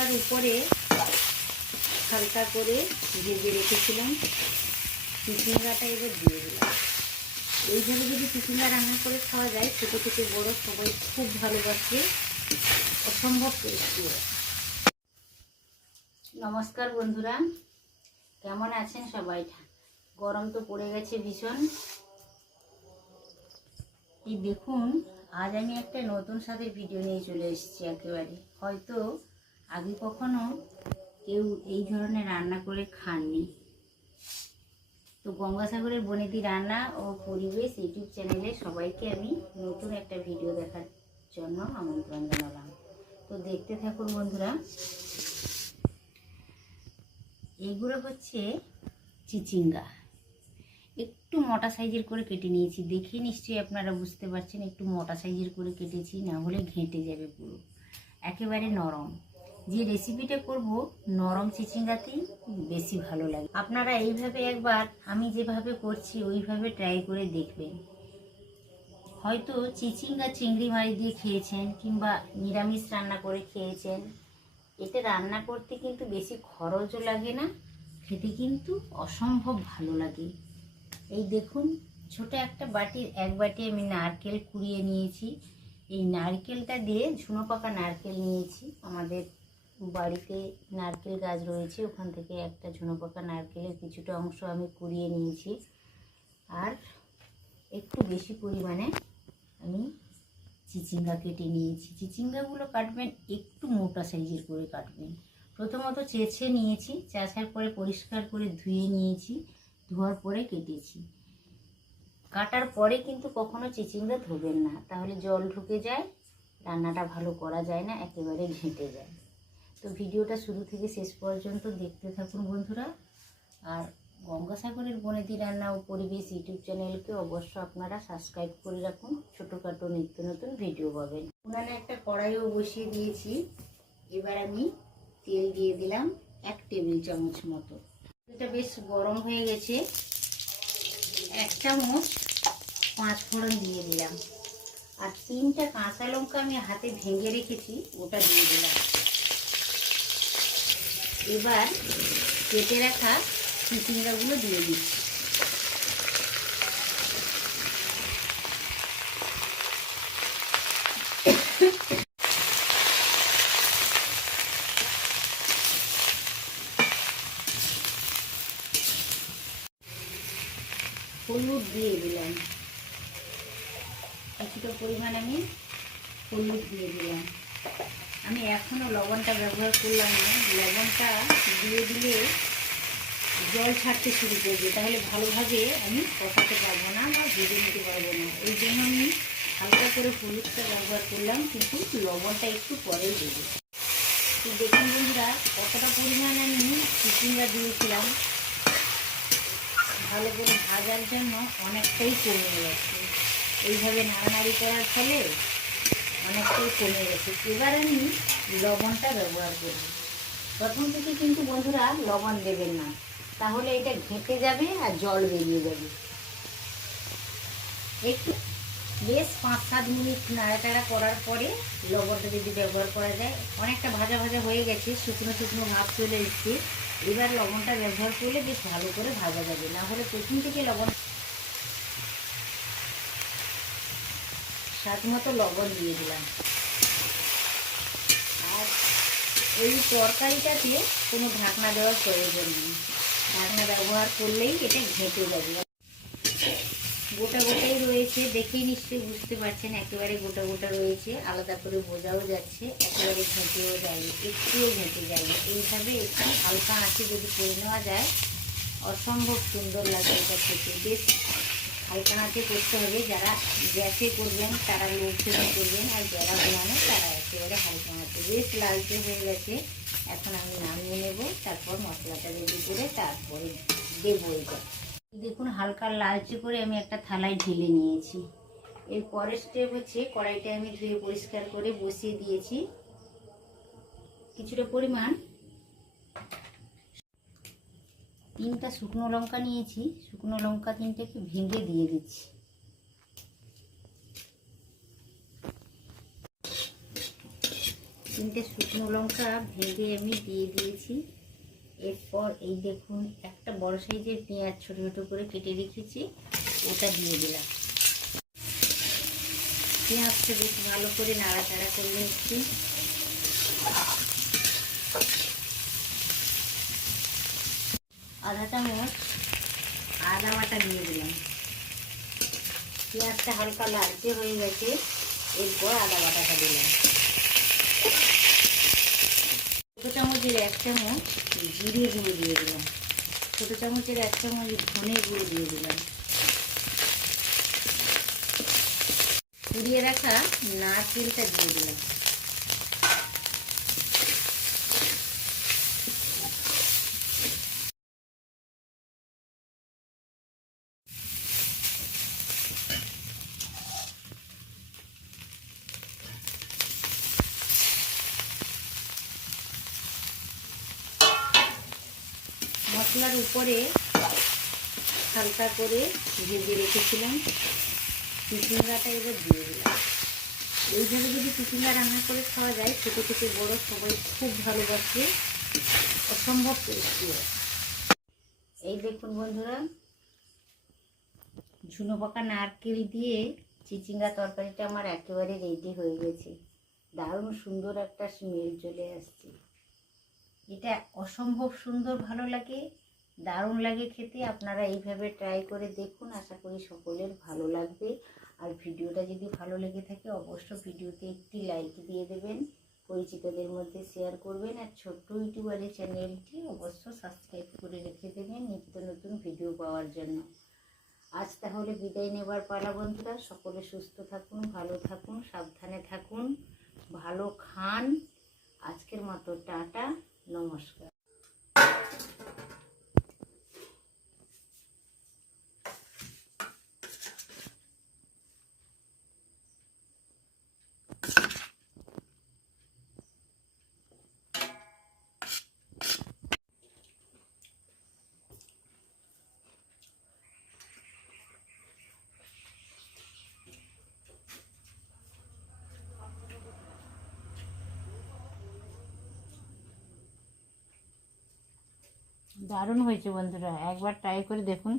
মশলার উপরে হালকা করে ভেজে রেখেছিলাম চিচিঙ্গাটা এবার দিয়ে দিলাম। এইভাবে যদি চিচিঙ্গা রান্না করে খাওয়া যায়, ছোটো থেকে বড় সবাই খুব ভালোবাসে, অসম্ভব টেস্টি। নমস্কার বন্ধুরা, কেমন আছেন সবাই? গরম তো পড়ে গেছে ভীষণ। এই দেখুন, আজ আমি একটা নতুন স্বাদের ভিডিও নিয়ে চলে এসেছি। একেবারে হয়তো আগে কখনো কেউ এই ধরনের রান্না করে খাননি। তো গঙ্গাসাগরের বনেদি রান্না ও পরিবেশ ইউটিউব চ্যানেলে সবাইকে আমি নতুন একটা ভিডিও দেখার জন্য আমন্ত্রণ জানালাম। তো দেখতে থাকুন বন্ধুরা। এইগুলো হচ্ছে চিচিঙ্গা, একটু মোটা সাইজের করে কেটে নিয়েছি। দেখে নিশ্চয়ই আপনারা বুঝতে পারছেন একটু মোটা সাইজের করে কেটেছি, না হলে ঘেঁটে যাবে পুরো। একেবারে নরম, যে রেসিপিটা করব নরম চিচিঙ্গাতেই বেশি ভালো লাগে। আপনারা এইভাবে একবার আমি যেভাবে করছি ওইভাবে ট্রাই করে দেখবেন। হয়তো চিচিঙ্গা চিংড়ি মাছ দিয়ে খেয়েছেন কিংবা নিরামিষ রান্না করে খেয়েছেন। এটা রান্না করতে কিন্তু বেশি খরচও লাগে না, খেতে কিন্তু অসম্ভব ভালো লাগে। এই দেখুন, ছোট একটা বাটির এক বাটি আমি নারকেল কুড়িয়ে নিয়েছি। এই নারকেলটা দিয়ে ঝুনো পাকা নারকেল নিয়েছি। আমাদের বাড়িতে নারকেল গাছ রয়েছে, ওখান থেকে একটা ঝুনো পাকা নারকেলের কিছুটা অংশ আমি কুড়িয়ে নিয়েছি। আর একটু বেশি পরিমাণে আমি চিচিঙ্গা কেটে নিয়েছি। চিচিঙ্গাগুলো কাটবেন একটু মোটা সাইজের করে কাটবেন। প্রথমত চেঁচে নিয়েছি, চেঁচার পরে পরিষ্কার করে ধুয়ে নিয়েছি, ধোয়ার পরে কেটেছি। কাটার পরে কিন্তু কখনো চিচিঙ্গা ধোবেন না, তাহলে জল ঢুকে যায়, রান্নাটা ভালো করা যায় না, একেবারে ঘেঁটে যায়। তো ভিডিওটা শুরু থেকে শেষ পর্যন্ত দেখতে থাকুন বন্ধুরা। আর গঙ্গাসাগরের বনেদি রান্না ও পরিবেশ ইউটিউব চ্যানেলকে অবশ্য আপনারা সাবস্ক্রাইব করে রাখুন, ছোটোখাটো নিত্য নতুন ভিডিও পাবেন। উনানে একটা কড়াইও বসিয়ে দিয়েছি। এবার আমি তেল দিয়ে দিলাম 1 টেবিল চামচ মতো। এটা বেশ গরম হয়ে গেছে। 1 চামচ 5 ফোড়ন দিয়ে দিলাম। আর 3টা কাঁচা লঙ্কা আমি হাতে ভেঙে রেখেছি, ওটা দিয়ে দিলাম। এবার কেটে রাখা চিচিঙ্গাগুলো দিয়ে দিচ্ছি। হলুদ দিয়ে দিলাম, কিছুটা পরিমাণ আমি হলুদ দিয়ে দিলাম। আমি এখনও লবণটা ব্যবহার করলাম না। লবণটা দিয়ে দিলে জল ছাড়তে শুরু করবে, তাহলে ভালোভাবে আমি কষাতে পারবো না বা ভেজে নিতে পারবো না। এই জন্য আমি হালকা করে হলুদটা ব্যবহার করলাম, কিন্তু লবণটা একটু পরেই দেবো। তো দেখুন বন্ধুরা, কতটা পরিমাণ আমি চিচিঙ্গা দিয়েছিলাম, ভালো করে ভাজার জন্য অনেকটাই কমে গেছে। এইভাবে নাড়ানাড়ি করার ফলে অনেকটাই কমে গেছে। এবার আমি লবণটা ব্যবহার করব। প্রথম থেকে কিন্তু বন্ধুরা লবণ দেবেন না, তাহলে এটা ঘেঁটে যাবে আর জল বেরিয়ে যাবে। একটু বেশ 5-7 মিনিট নাড়াচাড়া করার পরে লবণটা যদি ব্যবহার করা যায়। অনেকটা ভাজা ভাজা হয়ে গেছে, শুকনো শুকনো ভাব চলে এসছে। এবার লবণটা ব্যবহার করলে বেশ ভালো করে ভাজা যাবে, না হলে প্রথম থেকে লবণ। স্বাদ মতো লবণ দিয়ে দিলাম। আর এই তরকারিটাতে কোনো ঢাকনা দেওয়ার প্রয়োজন নেই, ঢাকনা ব্যবহার করলেই এটা ঘেঁটে যাবে। গোটা গোটাই রয়েছে, দেখেই নিশ্চয়ই বুঝতে পারছেন, একেবারে গোটা গোটা রয়েছে, আলাদা করে বোঝাও যাচ্ছে। একেবারে ঘেঁটেও যায়নি, একটুও ঘেঁটে যায়নি। এইভাবে একটু হালকা আঁচে যদি করে নেওয়া যায়, অসম্ভব সুন্দর লাগে এটা খেতে। বেশ হালকা আঁচে করতে হবে। যারা গ্যাসে করবেন তারা লো ফ্লেমে করবেন, আর যারা বানানো তারা একেবারে হালকা আঁচে। বেশ লালচে হয়ে গেছে, এখন আমি নামিয়ে নেব, তারপর মশলাটা রেডি করে তারপরে দেবো। এটা দেখুন, হালকা লালচে করে আমি একটা থালায় ঢেলে নিয়েছি। এর পরের স্টেপ হচ্ছে, কড়াইটা আমি ধুয়ে পরিষ্কার করে বসিয়ে দিয়েছি। কিছুটা পরিমাণ 3টা শুকনো লঙ্কা নিয়েছি, শুকনো লঙ্কা 3টাকে ভেঙে দিয়ে দিচ্ছি। 3টে শুকনো লঙ্কা ভেজে আমি দিয়ে দিয়েছি। এরপর এই দেখুন একটা বড় সাইজের পেঁয়াজ ছোট ছোট করে কেটে রেখেছি, ওটা দিয়ে দিলাম। পেঁয়াজটা বেশ ভালো করে নাড়াচাড়া করে নিচ্ছি। আধা চামচ আদা বাটা দিয়ে দিলাম। পেঁয়াজটা হালকা লালচে হয়ে গেছে, এরপর আদা বাটাটা দিলাম। ছোটো চামচের 1 চামচ জিরে গুঁড়ো দিয়ে দিলাম। ছোটো চামচের 1 চামচ ধনে গুঁড়ো দিয়ে দিলাম। পুড়িয়ে রাখা নারকেলটা দিয়ে দিলাম। মশলার উপরে হালকা করে ভেজে রেখেছিলাম চিচিঙ্গাটা এবার দিয়ে দিলাম। এইভাবে যদি চিচিঙ্গা রান্না করে খাওয়া যায়, ছোটো থেকে বড় সবাই খুব ভালোবাসে, অসম্ভব টেস্টি হয়। এই দেখুন বন্ধুরা, ঝুনো পাকা নারকেল দিয়ে চিচিঙ্গা তরকারিটা আমার একেবারে রেডি হয়ে গেছে। দারুণ সুন্দর একটা স্মেল চলে আসছে। এটা অসম্ভব সুন্দর ভালো লাগে, দারুণ লাগে খেতে। আপনারা এইভাবে ট্রাই করে দেখুন, আশা করি সকলের ভালো লাগবে। আর ভিডিওটা যদি ভালো লেগে থাকে অবশ্যই ভিডিওতে একটি লাইক দিয়ে দেবেন, পরিচিতদের মধ্যে শেয়ার করবেন, আর ছোট্ট ইউটিউবারের চ্যানেলটি অবশ্য সাবস্ক্রাইব করে রেখে দেবেন নিত্য নতুন ভিডিও পাওয়ার জন্য। আজ তাহলে বিদায় নেবার পালা বন্ধুরা। সকলে সুস্থ থাকুন, ভালো থাকুন, সাবধানে থাকুন, ভালো খান। আজকের মতো টাটা, নমস্কার। দারুণ হয়েছে বন্ধুরা, একবার ট্রাই করে দেখুন।